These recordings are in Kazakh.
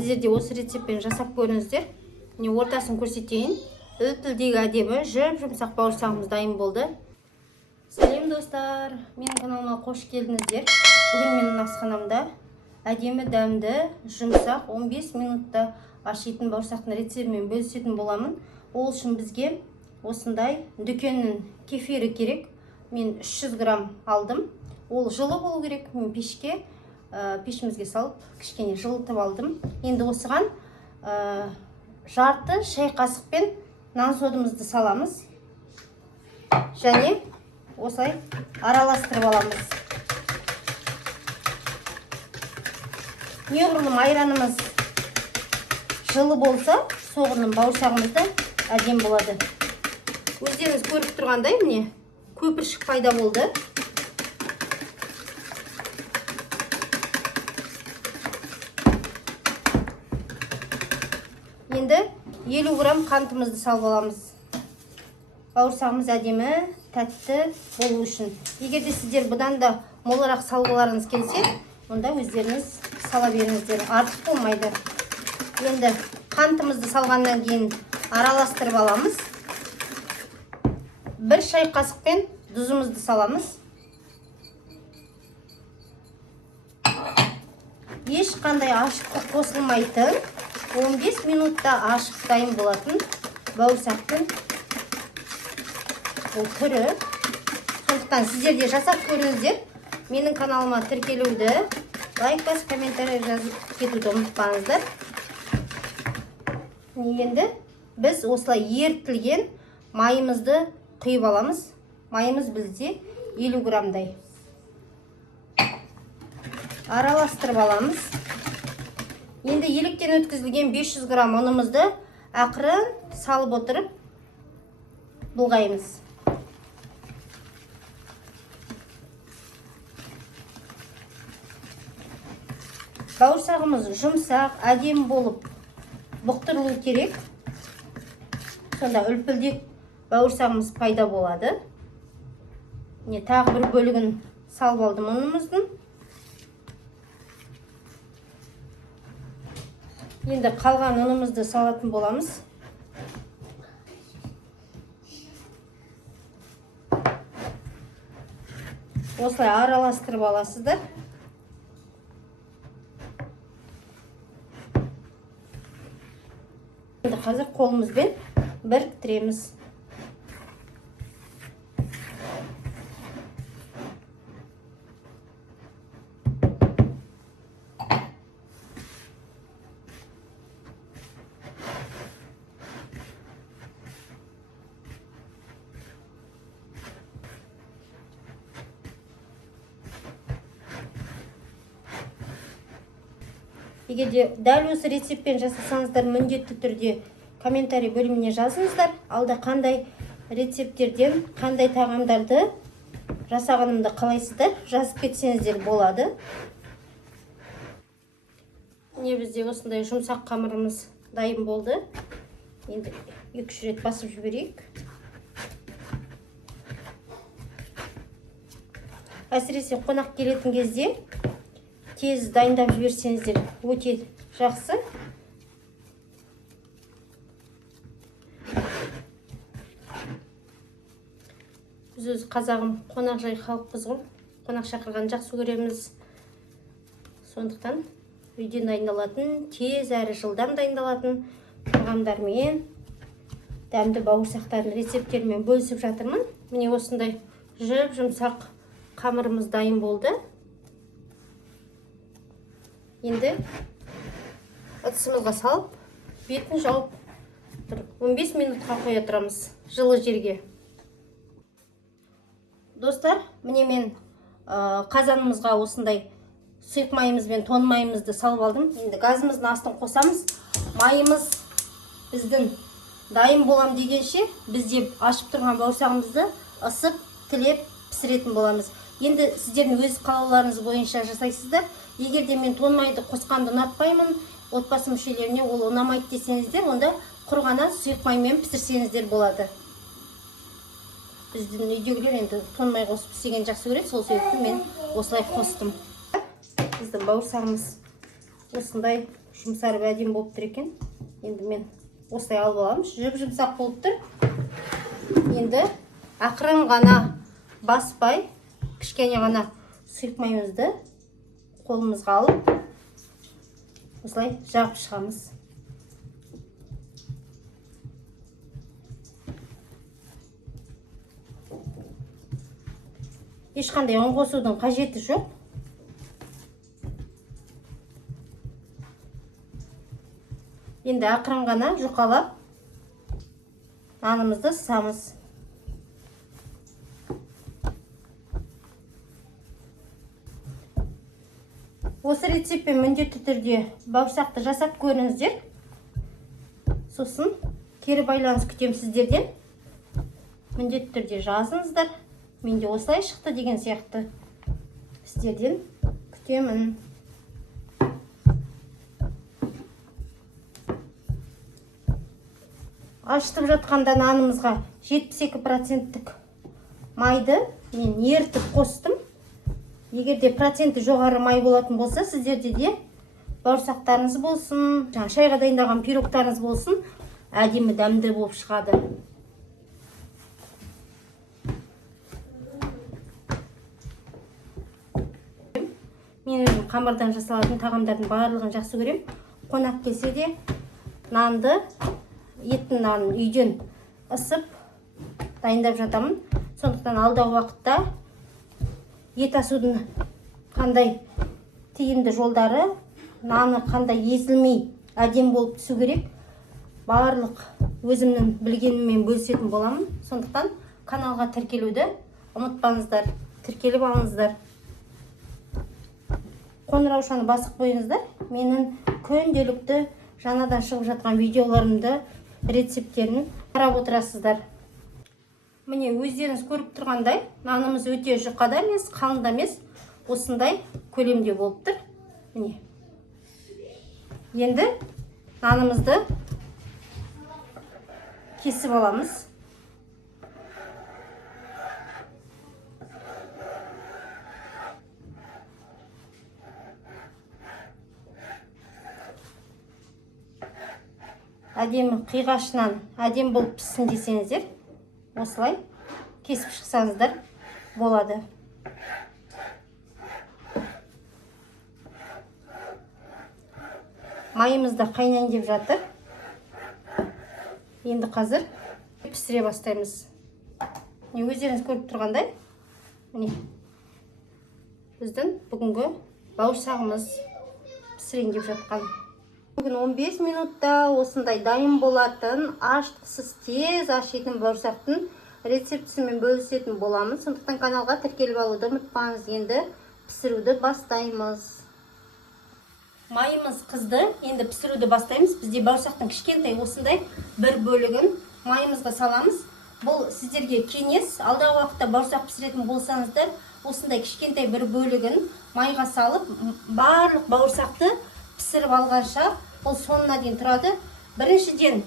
Сіздер де осы рецептпен жасап көріңіздер. Міне ортасын көрсетейін. Үлпілдегі әдемі жұмсақ бауырсағымыз дайын болды. Сәлем достар, менің каналыма қош келдіңіздер. Бүгін менің асханамда әдемі дәмді жұмсақ 15 минутта ашитын бауырсақтың рецептімен бөлісетін боламын. Ол үшін бізге осындай дүкеннің кефирі керек. Мен 300 грамм алдым. Ол жылы болу керек. Мен пешімізге салып кішкене жылытып алдым. Енді осыған жарты шай қасықпен нан содымызды саламыз. Және осылай араластырып аламыз. Неғұрлым айранымыз жылы болса, соғұрлым бауырсағымызда әдем болады. Өздеріңіз көріп тұрғандай, міне көпіршік пайда болды. Енді 50 грамм қантымызды салып аламыз. Бауырсағымыз әдемі, тәтті болу үшін. Егер де сіздер бұдан да молырақ салғыларыңыз келсе, онда өздеріңіз сала беріңіздер, артық болмайды. Енді қантымызды салғаннан кейін араластырып аламыз. 1 шай қасықпен тұзымызды саламыз. Ешқандай ашықтық қосылмайтын, 15 минутта ашық дайын болатын бауырсақтың бұл түрі. Сондықтан сіздер де жасап көріңіздер. Менің каналыма тіркелуді, лайк басып, комментарий жазып кетуді ұмытпаңыздар. Енді біз осылай ерітілген майымызды құйып аламыз. Майымыз бізде 50 граммдай. Араластырып аламыз. Енді електен өткізілген 500 грамм ұнымызды ақырын салып отырып бұлғаймыз. Бауырсағымыз жұмсақ, әдем болып бұқтырылу керек. Сонда үлпілдек бауырсағымыз пайда болады. Тағы бір бөлігін салып алдым ұнымыздың. Енді қалған ұнымызды салатын боламыз. Осылай араластырып аласыздар. Енді қазір қолымызбен біріктіреміз. Егер де дәл осы рецептпен жасасаңыздар, міндетті түрде комментарий бөліміне жазыңыздар. Алда қандай рецепттерден, қандай тағамдарды жасағанымды қалайсыздар, жазып кетсеңіздер болады. Міне бізде осындай жұмсақ қамырымыз дайын болды. Енді 2-3 рет басып жіберейік. Әсіресе қонақ келетін кезде тез дайындап жіберсеңіздер өте жақсы. Біз өз қазағым қонақжай халықпыз ғой. Қонақ шақырған жақсы көреміз. Сондықтан үйден дайындалатын, тез әрі жылдам дайындалатын тағамдармен, дәмді бауырсақтардың рецепттерімен бөлісіп жатырмын. Міне осындай жұмсақ қамырымыз дайын болды. Енді ыдысымызға салып, бетін жауып 15 минутқа қоя тұрамыз жылы жерге. Достар, міне мен қазанымызға осындай сұйық майымыз бен тоң майымызды салып алдым. Енді газымыздың астын қосамыз. Майымыз біздің дайын болам дегенше, бізде ашып тұрған бауырсағымызды ысып, тілеп пісіретін боламыз. Енді сіздердің өз қалауларыңыз бойынша жасайсыздар. Егер де мен тоң майды қосқанды ұнатпаймын, отбасы мүшелеріне ол ұнамайды десеңіздер, онда құр ғана сұйық маймен пісірсеңіздер болады. Біздің үйдегілер енді тоң май қосып пісірген жақсы көреді, сол себепті мен осылай қостым. Біздің бауырсағымыз осындай жұмсарып әдемі болып тұр екен. Енді мен осылай алып аламын. Жұп-жұмсақ болып тұр. Енді ақырын ғана баспай, кішкене ғана сұйық майымызды қолымызға алып, осылай жағып шығамыз. Ешқандай ұн қосудың қажеті жоқ. Енді ақырын ғана жұқалап нанымызды ысамыз. Осы рецептпен міндетті түрде бауырсақты жасап көріңіздер. Сосын кері байланыс күтем сіздерден. Міндетті түрде жазыңыздар. Менде осылай шықты деген сияқты сіздерден күтемін. Ашытып жатқанда нанымызға 72%-тік майды мен ертіп қостым. Егерде проценті жоғары май болатын болса, сіздерде де бауырсақтарыңыз болсын, шайға дайындаған пирогтарыңыз болсын, әдемі дәмді болып шығады. Мен өзім қамырдан жасалатын тағамдардың барлығын жақсы көрем. Қонақ келсе де нанды, еттің нанын үйден ысып дайындап жатамын. Сондықтан алдағы уақытта ет асудың қандай тиімді жолдары, наны қандай езілмей әдем болып түсу керек, барлық өзімнің білгеніммен бөлісетін боламын. Сондықтан каналға тіркелуді ұмытпаңыздар, тіркеліп алыңыздар. Қоңыраушаны басып қойыңыздар. Менің күнделікті жаңадан шығып жатқан видеоларымды, рецепттерін қарап отырасыздар. Міне өздеріңіз көріп тұрғандай, нанымыз өте жұқада емес, қалыңда емес, осындай көлемде болып тұр. Міне. Енді нанымызды кесіп аламыз. Әдемі қиғашынан әдем болып піссін десеңіздер, осылай кесіп шықсаңыздар болады. Майымыз да қайнайын деп жатыр. Енді қазір пісіре бастаймыз. Өздеріңіз көріп тұрғандай, міне біздің бүгінгі бауырсағымыз пісірейін деп жатқан. Бүгін 15 минутта осындай дайын болатын, аштықсыз тез ашитын бауырсақтың рецептісімен бөлісетін боламыз. Сондықтан каналға тіркеліп алуды ұмытпаңыз. Енді пісіруді бастаймыз. Майымыз қызды, енді пісіруді бастаймыз. Бізде бауырсақтың кішкентай осындай бір бөлігін майымызға саламыз. Бұл сіздерге кеңес. Алдағы уақытта бауырсақ пісіретін болсаңыздар, осындай кішкентай бір бөлігін майға салып, барлық бауырсақты пісіріп алғанша ол соңына дейін тұрады. Біріншіден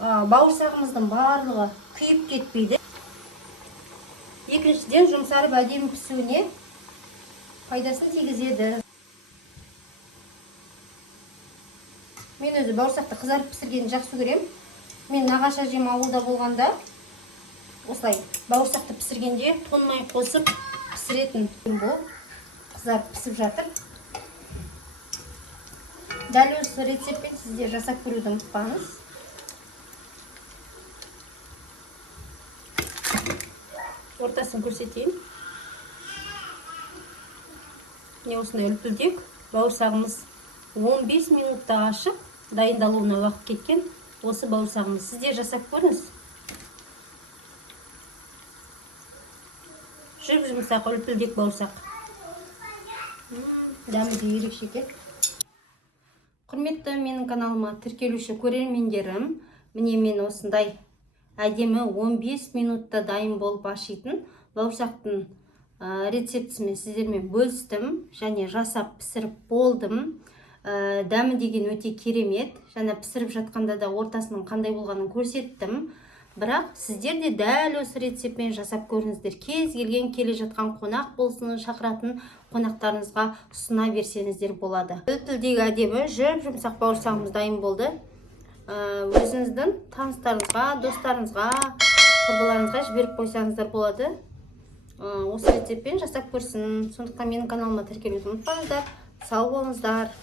бауырсағымыздың барлығы күйіп кетпейді. Екіншіден жұмсарып әдемі пісуіне пайдасын тигізеді. Мен өзі бауырсақты қызарып пісіргенді жақсы көрем. Мен нағашы әжем ауылда болғанда осылай бауырсақты пісіргенде тоң май қосып пісіретін. Бұл қызарып пісіп жатыр. Дәл осы рецептпен сіздер жасап көруді ұмытпаңыз. Ортасын көрсетейін. Міне осындай үлпілдек бауырсағымыз 15 минутта ашып, дайындалуына уақыт кеткен осы бауырсағымыз. Сіздер жасап көріңіз. Жұп-жұмсақ үлпілдек бауырсақ. Дәмі де ерекше екен. Құрметті менің каналыма тіркелуші көрермендерім, міне мен осындай әдемі 15 минутта дайын болып ашитын бауырсақтың рецептісімен сіздермен бөлістім, және жасап пісіріп болдым. Дәмі деген өте керемет. Және пісіріп жатқанда да ортасының қандай болғанын көрсеттім. Бірақ сіздер де дәл осы рецептпен жасап көріңіздер. Кез келген келе жатқан қонақ болсын, шақыратын қонақтарыңызға ұсына берсеңіздер болады. Үл-пүлдегі әдемі жұмсақ бауырсағымыз дайын болды. Өзіңіздің таныстарыңызға, достарыңызға, құрбыларыңызға жіберіп қойсаңыздар болады. Осы рецептпен жасап көрсін. Сондықтан менің каналыма тіркелуді ұмытпаңыздар. Сау болыңыздар.